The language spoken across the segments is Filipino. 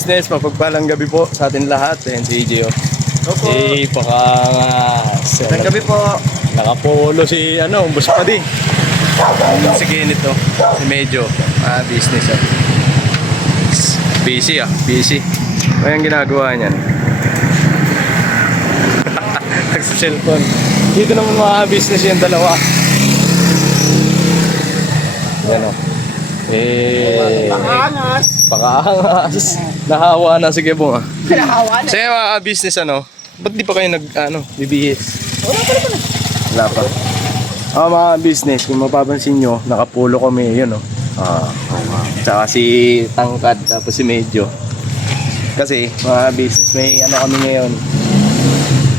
business, mapagpalang gabi po sa atin lahat. Ayan si AJ. Opo. Pakangas. Magandang gabi po. Nakapolo si Boss pa din. Si Kenneth si Medyo. Business Busy busy. Ayan ginagawa niyan. Nagsa-cellphone. Dito naman mga business yung dalawa. Yan Pakaangas. Nahawa na, sige po nga. Nahawa na. Sige mga business ba't di pa kayo bibihis? Wala pa. Mga business, kung mapapansin nyo, nakapulo kami, yun Tsaka si Tangkad, tapos si Medyo. Kasi mga business, may kami ngayon.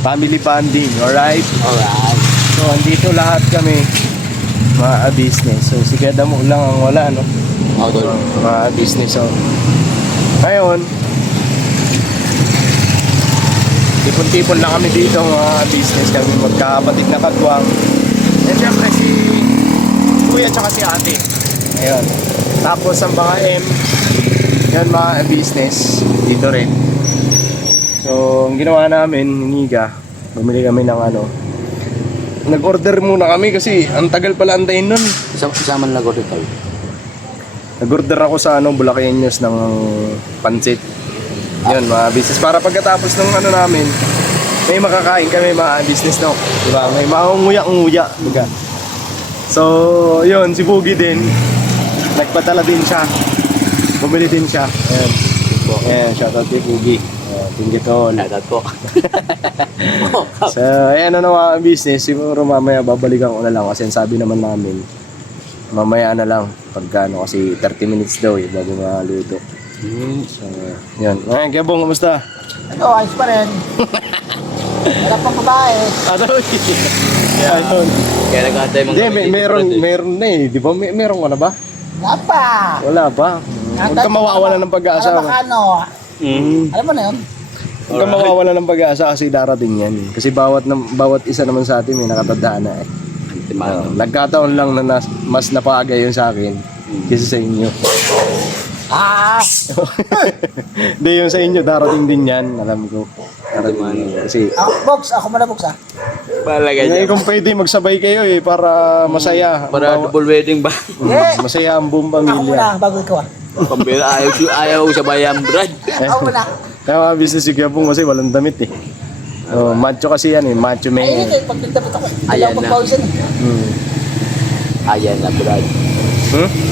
Family bonding, alright? Alright. So, andito lahat kami, mga business. So, si Kedamo lang ang wala, mga business. So, ngayon, tipon-tipon lang kami dito, mga business. Kami magkakapatid na kagwang. And syempre, si Kuya tsaka si Ate. Ayun. Tapos, ang mga yan mga business, dito rin. So, ang ginawa namin, Niga, bumili kami ng nag-order muna kami kasi ang tagal pala antayin nun. Isama na nag-order tayo. Nag-order ako sa Bulacaneños ng pansit. Yun, mga business. Para pagkatapos ng namin, may makakain kami mga business, diba? May maunguya-unguya. Diba? So, yun, si Boogie din. Nagpadala din siya. Bumili din siya. Ayan. Ayan, shoutout kay Boogie. Thank you to all. Shoutout po. So, ayan mga business. Siguro mamaya babalikan ko na lang kasi sabi naman namin mamaya na lang pagka kasi 30 minutes daw bago maluto. So, yan. Ayan, kaya Bong, kamusta? Ayos pa rin. Wala pang babae. Kaya nag-aantay mga meron na di ba? Meron ka na ba? Wala pa. Wala pa. Huwag ka mawawala ng pag-asa. Alam mo na yun? Huwag ka mawawala ng pag-asa kasi darating yan. Kasi bawat isa naman sa atin may nakatandaan na nagkataon lang na mas napaga yun sa akin kaysa sa inyo. Hindi yung sa inyo, darating din yan. Alam ko. Kasi Box, ako muna box ngayon kung pwede magsabay kayo para masaya. Para double wedding ba? Masaya ang buong Ako pamilya. muna, bago ikaw Pambira, ayaw sa bayan, Brad. Ako muna. Kaya mga business si Gabong kasi walang damit macho kasi yan macho Ay, man. hindi, pag nagdapat ako, Ayan na. na. Ayan na, Brad.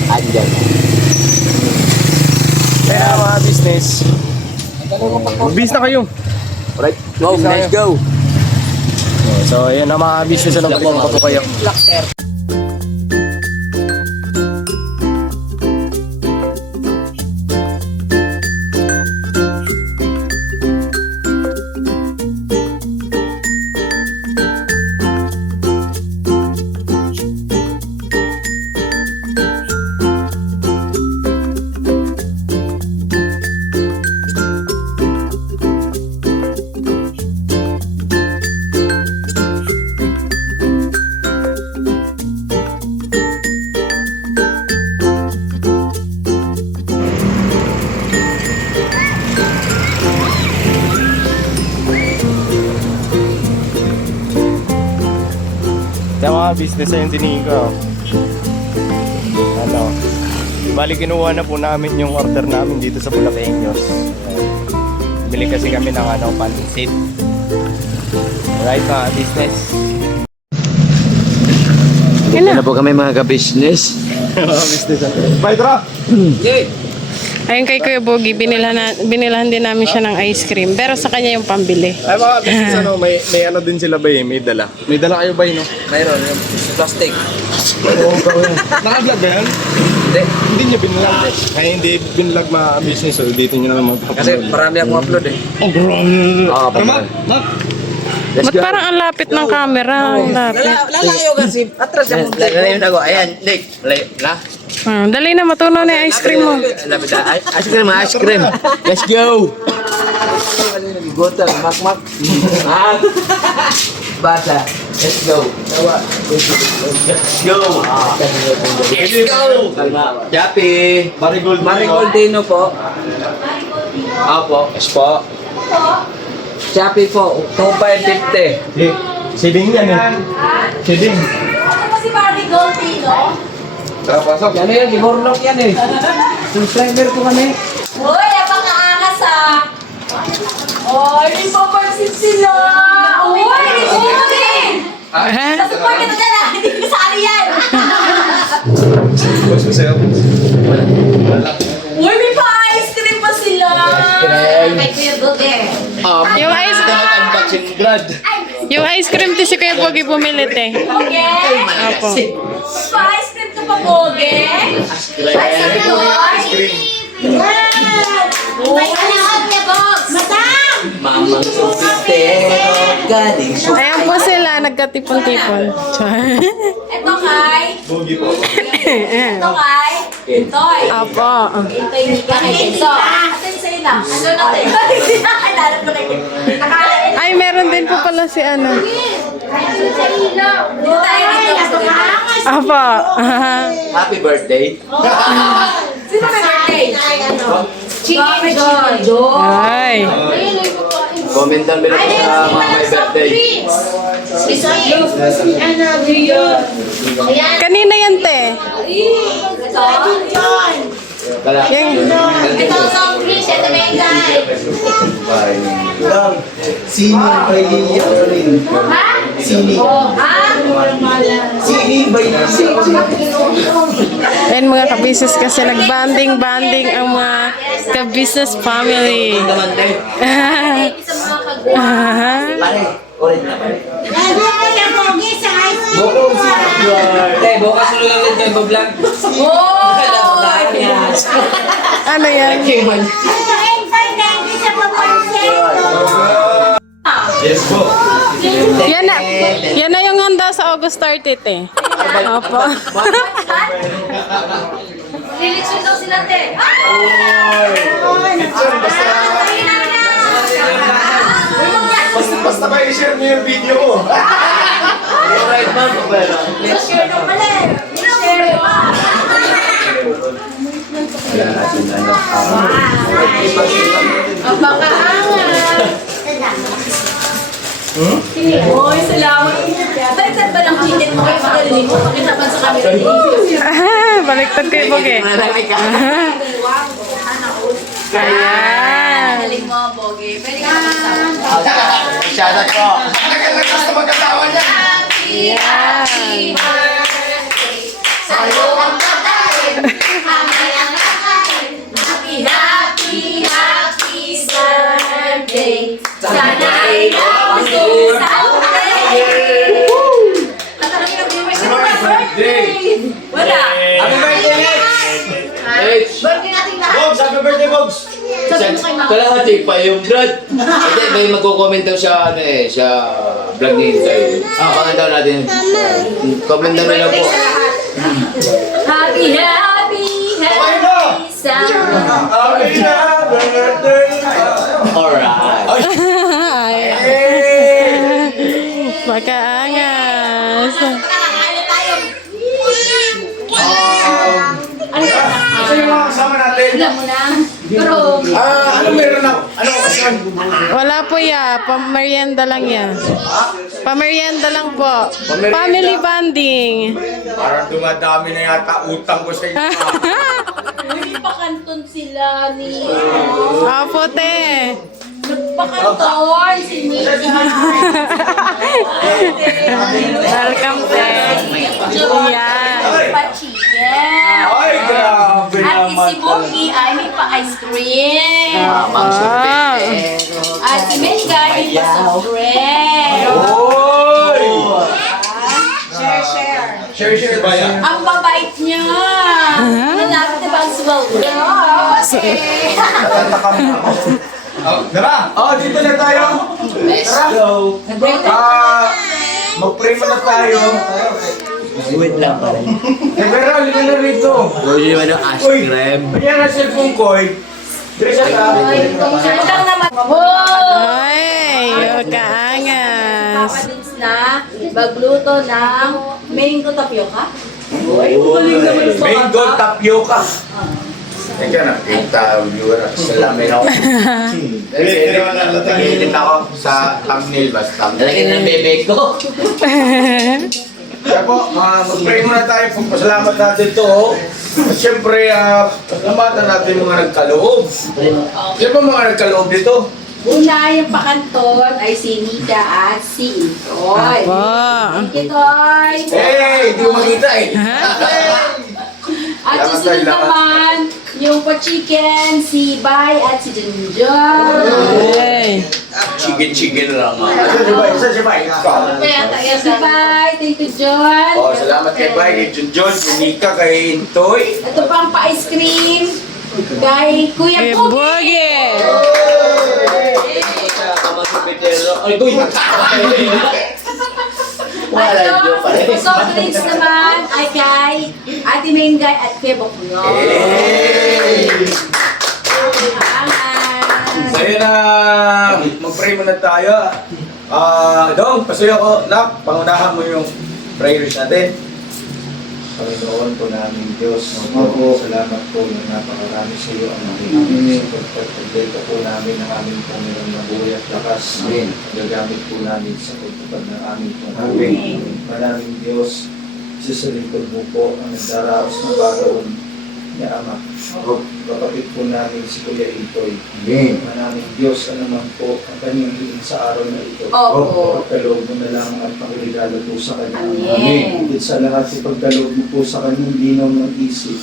Ayan na. Kaya mga business, mag-business na kayo. Alright, go, let's go. So ayan na mga business, magpapato kayo. Kaya mga business ayun tinigin ko. Bali kinuha na po namin yung order namin dito sa Bulacaneños. Bili kasi kami ng pansit. Right mga business. Dito na po kami mga ka-business. Mga business. Bye, Dra! Ayun kay Kuya Bogie, binilahan din namin siya ng ice cream. Pero sa kanya yung pambili. Ay mga business may din sila ba may dala. May dala kayo ba Mayroon, yung plastic. Naka-vlog ba yan? Hindi niyo binlog Kaya hindi binlog mga business dito niyo na naman. Kasi marami akong upload Oh bro! Mak! Ba't parang ang lapit ng camera? Ang lapit. Lalayo kasi, atras yung Lalayo na ako. Ayan, Nick. Lalayo na. Dali na, matunaw na yung ice cream mo. Lapit na. Ice cream. Let's go! Gotang, mak. Bata. Let's go. Let's go. Let's go. Kalma. Japi. Marigold Marigoldino po. Apo. Yes po. Shopee po, 2,550. Si Ding yan eh. Si Ding. Ano ba si Barry Goldino? Tara, pasok. Yan yan, i-horlock yan eh. Subscriber ko kami. Uy, napaka-angas ah! Oy, may papansin sila! Uy, uy! Nasupport ka na dyan ah! Hindi ko sali yan! Boss ko sa'yo. Uy, may pa-ice cream pa sila! Kay Kuya Gote. Yung ice, Unboxing Brad. yung ice cream ti si Kuya Pogi pumilit eh. Okay? Opo. Pa-ice cream ka pa, Goge? Ice cream! Uy, Mamang supitero, galing sa... Ayan po sila, nagkatipon-tipon. Ito kay... Bogi po. Ito kay... Toy. Opo. Ito yung Nika kay Kenzo. Atin sa'yo na. Ano natin? Kailangan ko na yun. Nakalain. Ay, meron din po pala si ano. Dito tayo dito. Opo. Happy birthday. Sino may birthday? Chiki Jojo. Ay. Comment down below po sa mga may birthday. Kanina yan, te. Ito. Kala. Yung, Ito soft drinks. Ito Megay. Sini by Yolin. Ha? Sini. Ha? Sini by ayan mga ka-business kasi nagbanding-banding ang mga ka-business family. Naman din. Sa mga kagwa. Pare, orange na pare. Tay, bukas na lang ulit kayo vlog. Oh! Ano yan? Yes po. Yan na yung handa sa August 30 eh. Opo. Lilitsyon daw sila, te. Basta ba i-share mo yung video mo? Alright, ma'am. Share nung pala eh. Share pa. Ang baka-angat. Uy, salamat. Baliktad ba ng chicken mo kayo magaling mo? Pakinapan sa camera dito. Baliktad kayo, Pogi. Ayan. Galing mo, Boge. Pwede ka na magsawa. Shoutout po. Tagal na gusto mag-asawa niya. Happy birthday sa'yo ang kakain. Happy birthday. Sana'y napuso sa birthday. Sino ba birthday? Wala. Happy birthday, Lex! Birthday natin lahat. Bogs, happy birthday, Bogs! Sabi mo kay Mama. Kalahati pa yung Brad. Hindi, may magko-comment daw siya, ano eh, sa vlog ni Inday. Comment daw natin. Comment daw nila po. Happy birthday. Alright. Makaangas. Nakakain tayo. Ito yung mga kasama natin. Alam mo na. Pero, Ano meron ako? Ano kasi? Wala po ya, pamerienda lang yan. Pamerienda lang po. Family bonding. Parang dumadami na yata utang ko sa inyo. hindi pa kanton sila ni... Opo, te. Nagpakanton si Nikki. Welcome, te. Yan. Pa-chicken. Ay, grabe At naman. si Bogi ay may pa-ice cream. Mamang Ah. At si Menga ay may pa-soft drink. Oy! Share ba yan? Ang babait niya. Malapit na ba ang swell? Okay. Tara! Dito na tayo! Let's go. Mag-pray muna tayo. Wait lang pare. Pero, halika na rito. Uy, ano, ice cream. Ayan ang cellphone ko eh. Dresa ka. Sandang naman. Ay, makaangas. Papadins na magluto ng mango tapioca. Mango tapioca. Teka na, kita viewer at salamin ako. Nag-edit ako sa thumbnail basta. Nalagyan ng bebe ko. Kaya po, mag-pray muna tayo. Pagpasalamat natin ito. At syempre, pasalamatan natin mga nagkaloob. Sino ba mga nagkaloob dito? Una, yung pakanton ay si Nika at si Itoy. Wow. Itoy! Hey, hindi ko makita eh. At susunod naman, yung pa-chicken, si Bay at si Junjun. Hey. Chicken lang. Isa si Bay. Si Bay, thank you, John. Oh, salamat kay Bay, kay Junjun, kay Nika, kay Intoy. Ito pang pa-ice cream kay Kuya Kuya Boogie. Boogie. Ay, boy! Wala At dyan pa rin. yung soft drinks naman ay kay Ate Mengay at Kuya Bokno. So yun na, mag-pray muna tayo. Dong, pasuyo ko. Nak, pangunahan mo yung prayers natin. Panginoon po namin Diyos, salamat po na napakarami sa iyo ang aming pagpagpagdito po namin ang aming Panginoon na buhay at lakas. Gagamit po namin sa pagpapag ng aming Panginoon. Maraming Diyos, sisalipod mo po ang nagdaraos ng bagaon ni Ama. Kapatid po namin si Kuya Itoy. Maraming Diyos, ano naman po ang kanyang hiling sa araw na ito. Opo. Pagkaloob mo na lang at pangregalo po sa kanya. Amen. Higit sa lahat, ipagkaloob mo po sa kanyang linaw ng isip.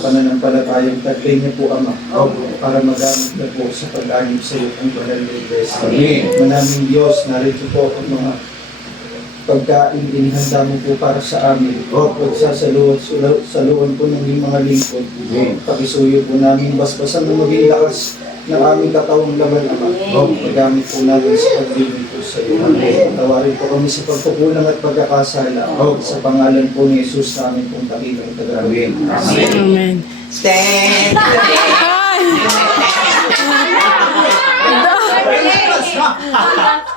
Pananampalatayang taglay niya po, Ama. Para magamit na po sa pag-anib sa iyo ang banal na iglesia. Manaming Diyos, narito po ang mga pagkain inihanda mo po para sa amin. Pagsasaluan po ng iyong mga lingkod. Pakisuyo po namin basbasan na maging lakas ng aming katawang laman, Ama. Magamit po namin sa paglilin po sa iyo. Tawarin po kami sa pagkukulang at pagkakasala. Sa pangalan po ni Jesus na aming pong dakilang tagalogin. Amen.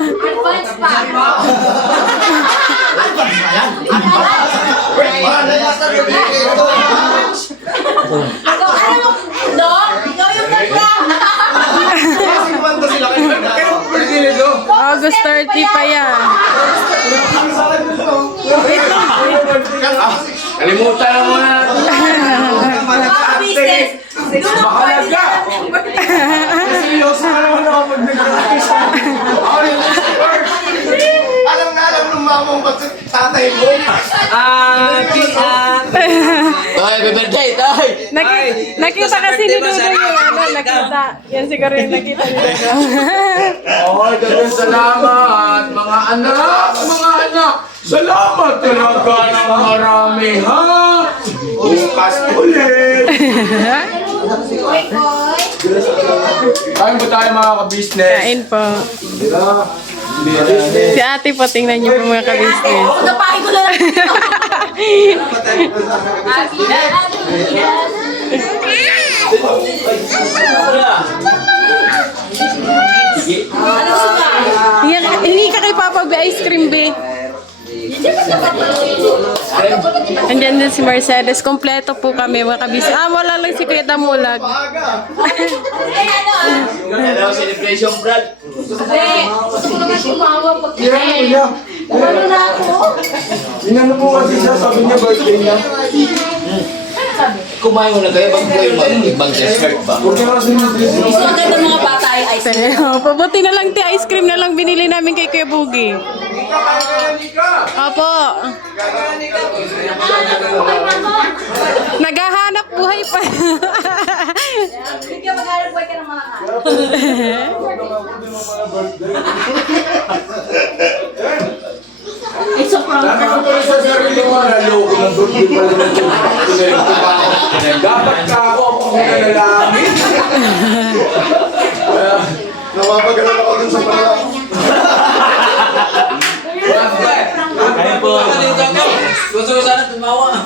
Advance pa. Ikaw, ano mo, Dok? Ikaw yung kanta. August 30 pa yan. Kalimutan na muna. Mga business. Doon ang party na. Seryoso ka naman ako pag nag-artista. Alam na alam ng mamang ba't tatay mo. Toy, happy birthday, Toy! Nakita kasi ni Dudo yung ano, nakita. Yan siguro yung nakita ni Dudo. Ay, dagang salamat, mga anak, mga anak. Salamat talaga ng marami, ha? Bukas ulit. Kain ba tayo mga ka-business? Kain po. Si ate po, tingnan niyo po mga ka-business. Napahin ko na lang. Ano suka? Hindi ka kay Papa Be ice cream, Be. Andyan din si Mercedes. Kompleto po kami mga ka-business. Wala lang si Kuya Damulag. Hello, celebration, Brad. Gusto ko naman tumawa pag ano na ako? Inano po kasi siya, sabi niya birthday niya. Kumain mo na kayo, bago kayo mag-ibang dessert ba? Huwag niya kasi nag-business. Gusto agad ng mga bata ay ice cream. Pero, pabuti na lang ice cream na lang binili namin kay Kuya Boogie. Opo. Naghahanap buhay pa. Hindi ka maghanap buhay ka ng mga It's a prank. Dami ko pala sa sarili mo, naloko ng birthday pala ng pinalito pa ako. Dapat ka ako ang lalaki. Napapagalan ako dun sa pala. Ayun po. Gusto ko sana tumawa.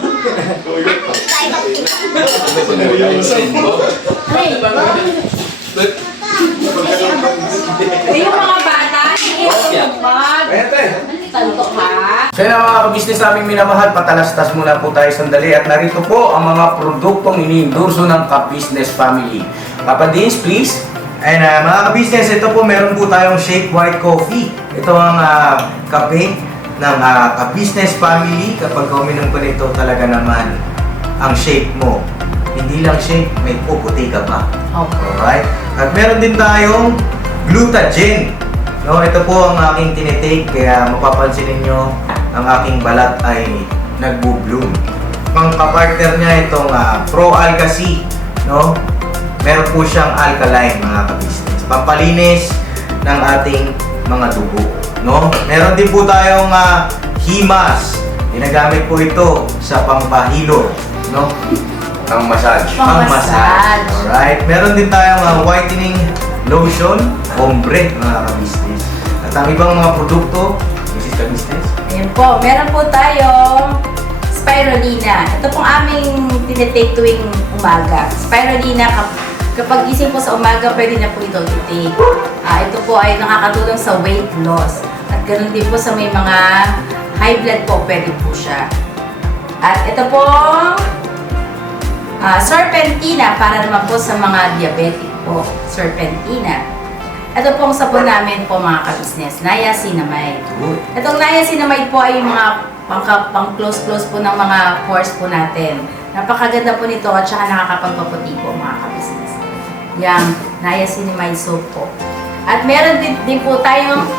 Yung mga bata, hindi ka mag Ayan, te. Tanto ha? So yun ang mga kabisnes namin minamahal, patalastas muna po tayo sandali at narito po ang mga produktong iniendorso ng Ka-Business Family. Papa Dins, please. And mga ka-business, ito po meron po tayong Shake White Coffee. Ito ang kape ng Ka-Business Family. Kapag uminom ko nito talaga naman ang shake mo. Hindi lang shake, may puputi ka pa. Alright? At meron din tayong Glutagen. No, ito po ang aking tinitake, kaya mapapansin ninyo ang aking balat ay nagbo-bloom. Ang kapartner niya itong Pro Alga C, no? Meron po siyang alkaline mga ka-business. Pampalinis ng ating mga dugo, no? Meron din po tayong Himas. Ginagamit po ito sa pampahilo, no? Ang massage. Pang-massage. Alright. Meron din tayong whitening lotion, ombre mga ka-business. At ang ibang mga produkto, Mrs. Ka-business. Ayan po, meron po tayong spirulina. Ito pong aming tinitake tuwing umaga. Spirulina, kapag gising po sa umaga, pwede na po ito i-take. Ito po ay nakakatulong sa weight loss. At ganoon din po sa may mga high blood po, pwede po siya. At ito pong serpentina para naman po sa mga diabetic po. Serpentina. Ito pong sabon namin po mga ka-business, niacinamide. Itong niacinamide po ay yung mga pang-close-close po ng mga pores po natin. Napakaganda po nito at saka nakakapagpaputi po mga ka-business. Yung niacinamide soap po. At meron din po tayong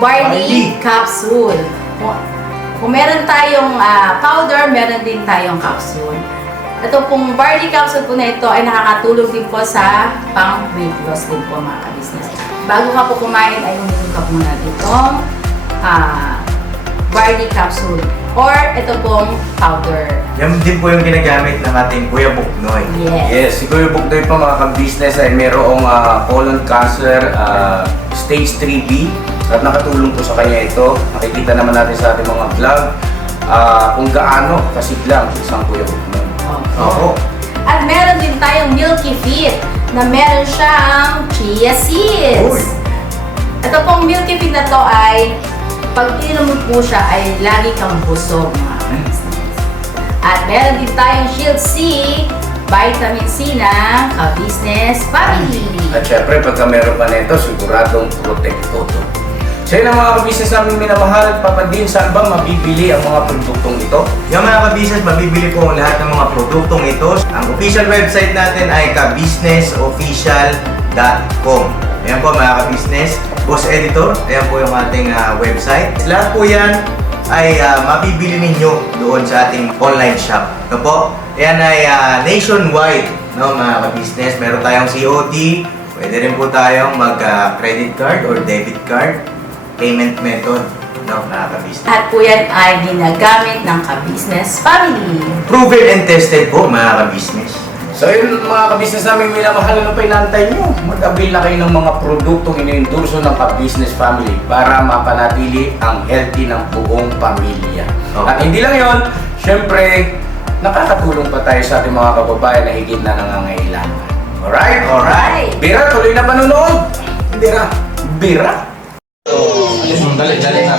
barley capsule. Kung meron tayong powder, meron din tayong capsule. Ito pong barley capsule po na ito ay nakakatulong din po sa pang-weight loss din po mga ka-business. Bago ka po kumain ay uminom ka muna ditong barley capsule or ito pong powder. Yan din po yung ginagamit ng ating Kuya Buknoy. Yes. Yes, si Kuya Buknoy pa mga ka-business ay mayroong colon cancer stage 3B at nakatulong po sa kanya ito. Nakikita naman natin sa ating mga vlog kung gaano kasiglang isang Kuya Buknoy. Opo. At meron din tayong Milky Fit na meron siyang chia seeds. Uy. Ito pong Milky Fit na to ay pag ininom mo po siya ay lagi kang busog mga ka-business. At meron din tayong Shield C, vitamin C na Ka-Business Family. At syempre, pagka meron pa nito, siguradong protekto to. So yun ang mga ka-business namin minamahal. Papa Din, saan ba mabibili ang mga produktong ito? Yung mga ka-business, mabibili po ang lahat ng mga produktong ito. Ang official website natin ay kabusinessofficial.com. Ayan po mga ka-business. Boss Editor, ayan po yung ating website. Lahat po yan ay mabibili ninyo doon sa ating online shop. Ito po, ayan ay nationwide, no, mga ka-business. Meron tayong COD, pwede rin po tayong mag-credit card or debit card payment method, no, mga ka-business. At po yan ay ginagamit ng Ka-Business Family. Proven and tested po, mga ka-business. So yun mga ka-business namin minamahal, ano pa inantay nyo? Mag-avail na kayo ng mga produktong iniendorso ng Ka-Business Family para mapanatili ang healthy ng buong pamilya. Okay. At hindi lang yon, syempre, nakakatulong pa tayo sa ating mga kababayan na higit na nangangailangan. Alright? Alright. Bira, tuloy na panunood! Bira! Bira! Dali na.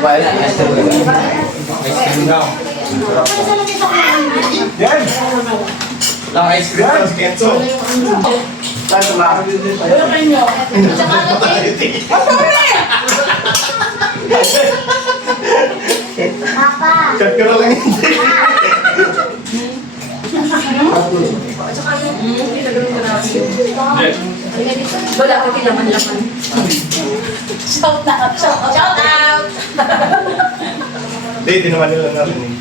Wala, Yan! lang ice cream. Kenzo! Saan tumakot? Cut ko na lang hindi. Wala ko tilaman-laman. Shout out! Shout out! Shout out! Hindi, di naman nila namin.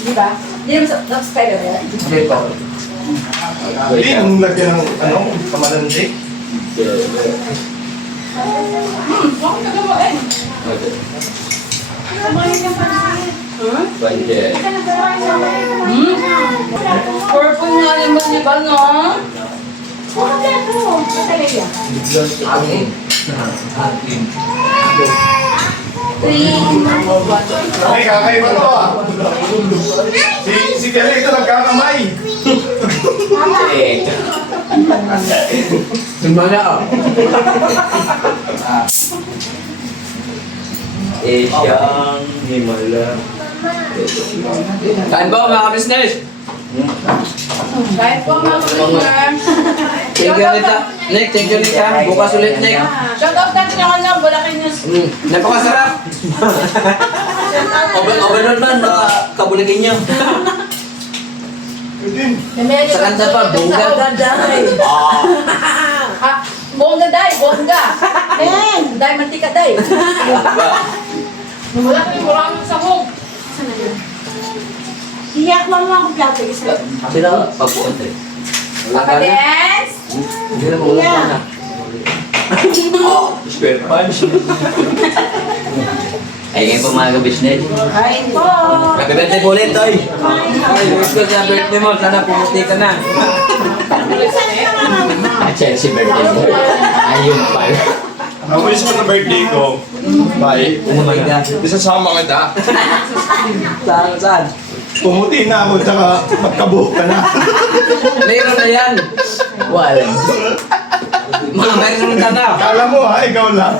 Di ba? Di naman sa Spider-Man. Hindi pa. Hindi, nung lagyan ng kamalandi. Bakit ka gamain? Budget. Purple nga naman, di ba, no? Ay, kakaiba to ah. Si Kelly ito nagkakamay. Simula ako. Asyang Himala. Kain ba mga business? Kahit po mga kapatid. Thank you Nita. Nick, thank you Nita. Bukas ulit Nick. Shout out natin yung ano, Bulacan News. Napakasarap. Overload man, mga kabulakin nyo. Sa kanta pa, bongga ka dahil. Bongga day, bongga. Day, mantika day. Wala kami maraming sahog. Iyak mo mga plato isa. Sila, pagpupunta eh. Pakadens! Hindi na mawala na. Square punch. Ay, ngayon po mga ka-business. Kain po! Happy birthday po ulit, Toy! Ay, wish ko sa birthday mo. Sana pumuti ka na. Chelsea birthday mo. Ayun pa. Ang wish ko na birthday ko, bye. Oh my God. Isasama kita. Saan? Pumuti na ako, tsaka magkabuhok ka na. Mayroon na yan. Wala. Mga mayroon na na. Kala mo ha, ikaw lang.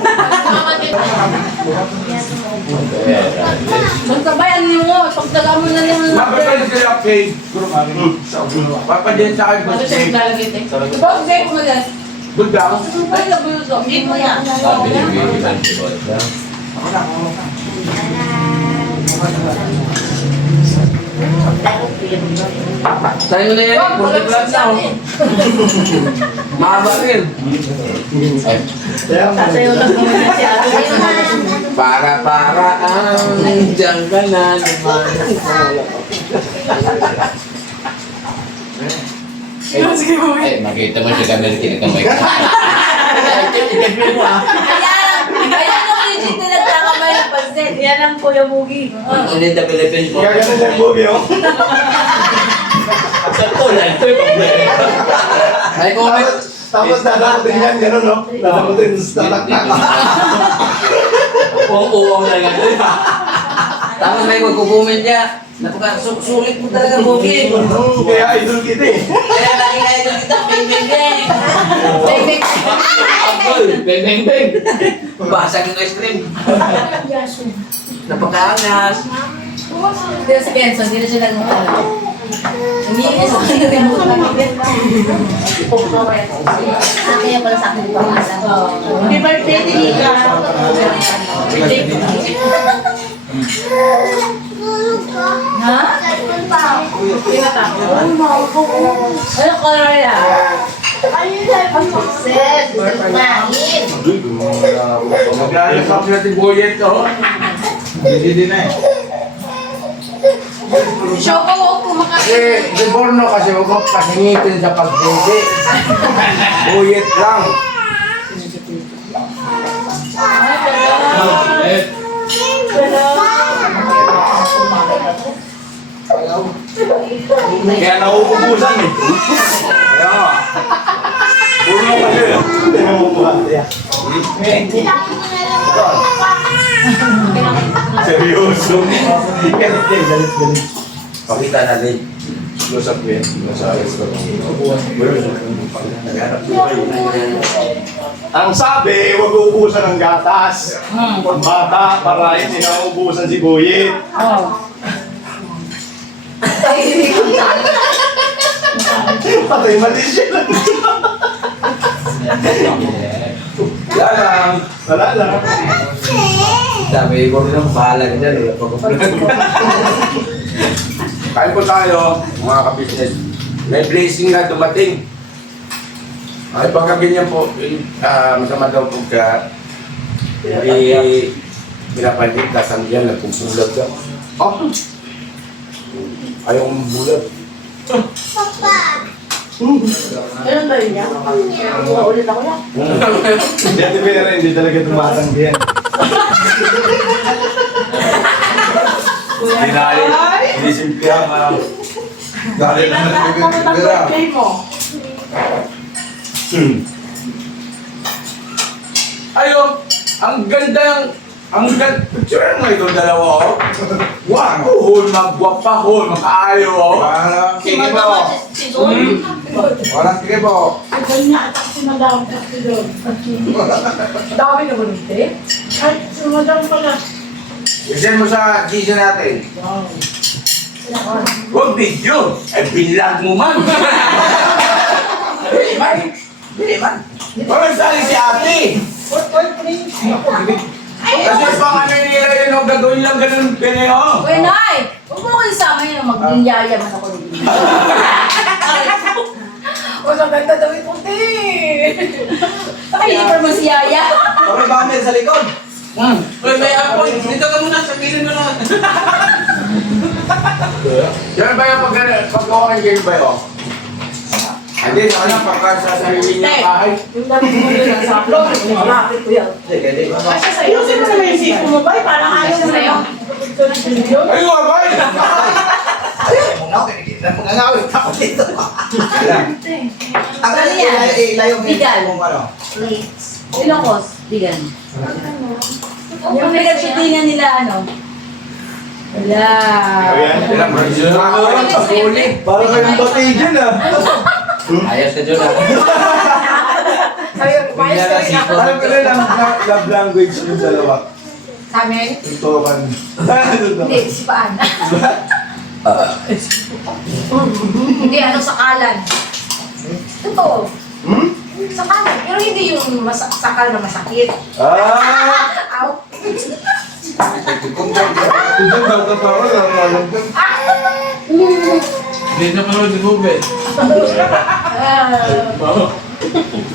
Magsabayan niyo mo, pagdaga mo na yung Papadyan sa akin. ano siya yung lalagay ito? Boss, Jay, kumagal. Good daw. Ay, nabuluto. Hindi mo yan. Tayo mo na yan. Puro plan na. Mahaba rin. Sasayaw lang mo na si Ate. Para ang diyan ka na naman. Eh, makita mo siya kami kinakamay ka. Ayan ang legit na nagkakamay ng pansit. Yan ang Kuya Mugi. Only the Philippines po. Gaganon yung bugi, oh. Sa tulad, ito yung problema. Ay, comment. Tapos dadamutin yan, gano'n, no? Dadamutin sa talaktak. Uwang-uwang na nga. Tapos may magkukomment niya. Sulit mo talaga, Bogi. Kaya idol kita eh. Kaya lagi idol kita, bang bang bang. Beng, beng. Apple, bang bang bang. Basag yung ice cream. Napakaangas. Pero si Benson, hindi na siya nag-ano. Umiinis ako yung remote na bibit. Kaya pala sa akin ito. Happy birthday, Tika. Ha? Pinatapos? Ano color yan? Sis, gusto ko kumain. Maglalagay pa natin boyet, oh. Hindi na eh. Show ko huwag kumakain. Kasi, Deborno kasi huwag mo pasingitin sa pagpili. Boyet lang. Kaya nauubusan eh. Kaya, Puro mo kasi. Tingnan mo mukha. Yeah. Seryoso. Galit. pakita natin. Close up yan. Nasa ayos ko. Ang sabi, huwag uubusan ng gatas. Ang bata, para hindi na uubusan si Boyet. Patay, mali siya lang. Yan lang. Wala lang. Sabi ko rin ang bahala ka dyan. Wala pa ko Kain po tayo, mga ka-business. May blessing na dumating. Ay, pagka ganyan po, masama daw po ka, hindi pinapansin ka sa diyan, nagpupulag ka. Oh, ayaw mong bulag. Ganun ba yun niya? Buka ulit ako yan. Hindi ate Vera, hindi talaga tumatanggi yan. Dinali, hindi simple ang dali lang na birthday mo. Ayun, ang ganda picture mo ito dalawa, oh. Wow, magwapahon, makaayo, oh. Sige po. Walang sige po. Ganyan at si Madam kasi doon. Dami na bonite. Ay, si Madam pala. I-send mo sa GC natin. Huwag video. Binlag mo man. Bili man. Bili man. Parang sali si ate. Kasi pang ano nila yun, gagawin lang ganun pineo. Uy, Nay! Huwag mo ko isama yun, mag-yayaman ako dito. O, sa ganda daw yung puti. Ay, hindi pa naman si Yaya. Okay ba kami sa likod? Uy, may apoy. Dito ka muna, sabihin mo na. Yan ba yung pag-okay kayo ba yun? Hindi, sana pagka sa sarili niya kahit. Yung dami mo doon sa upload, malapit ko yan. Kasi sa'yo, sino na may isip mo ba? Parang ayaw Siya sa'yo. Ay, nga ba? Nangangawit ako dito. Ang Ano yan? ilayo mo Bigal. kung ano. Plates. Ilocos. Bigan. Yung pinagsitingan nila, ano? Wala. Ilang version na ako. Parang kayong batigil ah. Ayos ka dyan ah. Sabi, mayos ko rin ako. Alam ko na lang love language yung dalawa. Sa amin? Tuntukan. Hindi, sipaan. Hindi, ano, sakalan. Totoo. Sakalan. Pero hindi yung sakal na masakit. Ah! Out. Tudyan daw ka pa ako. Alam ko. Hindi na panood yung movie.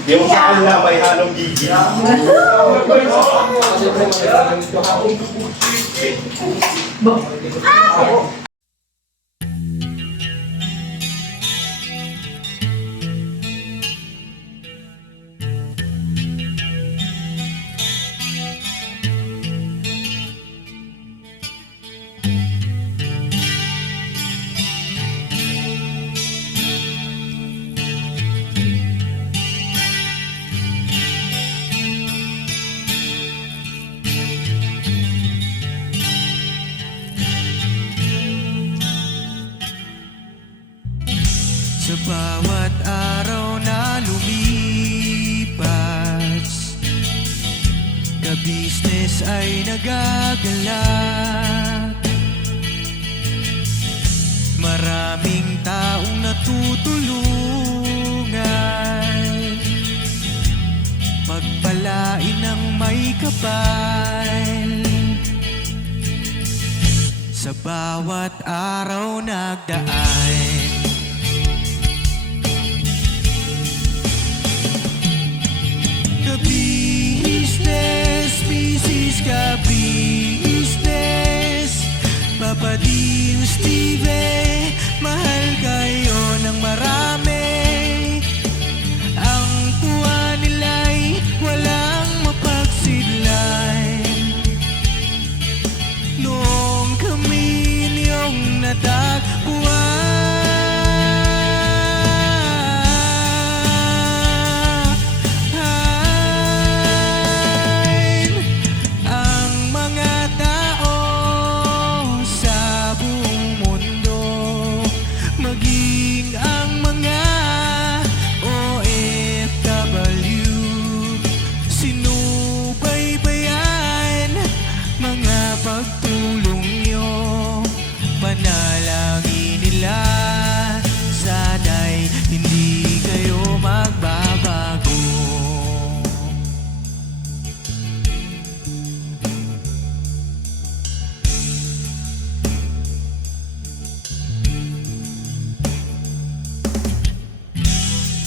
Yung sa kanila may halong gigi. Sa bawat araw na lumipas, ka-business ay nagagalak. Maraming taong natutulungan, pagpalain ng may kapal. Sa bawat araw nagdaan, ka-business, Mrs. Ka-business, Papa Dio, Steve, mahal kayo ng marami. Ang tuwa nila'y walang mapagsidlan. Noong kami niyong natagpuan, ang mga tao sa buong mundo, maging ang mga OFW, sinubaybayan mga pagtulong nyo, panalangin nila, sana'y hindi kayo magbabago.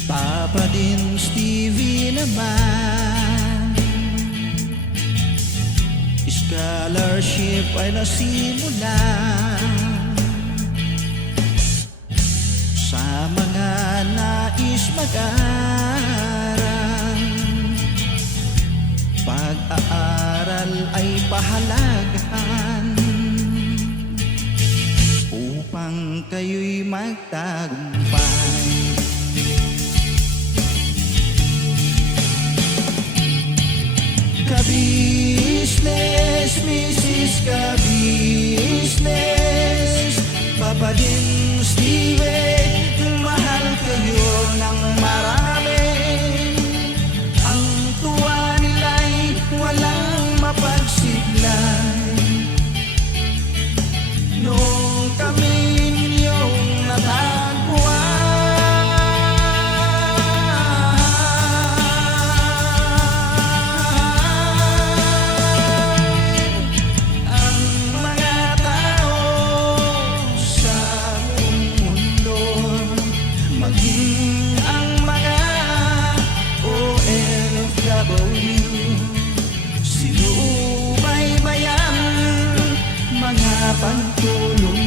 Papa din Stevie naman, scholarship ay nasimulan sa mga nais mag-aral. Pag-aaral ay pahalagahan upang kayo'y magtagumpay. Ka-business, Mrs. Ka-business, Papa din Steve, mahal kayo ng marami. Ang tuwa nila'y walang mapagsiglan. pagtulong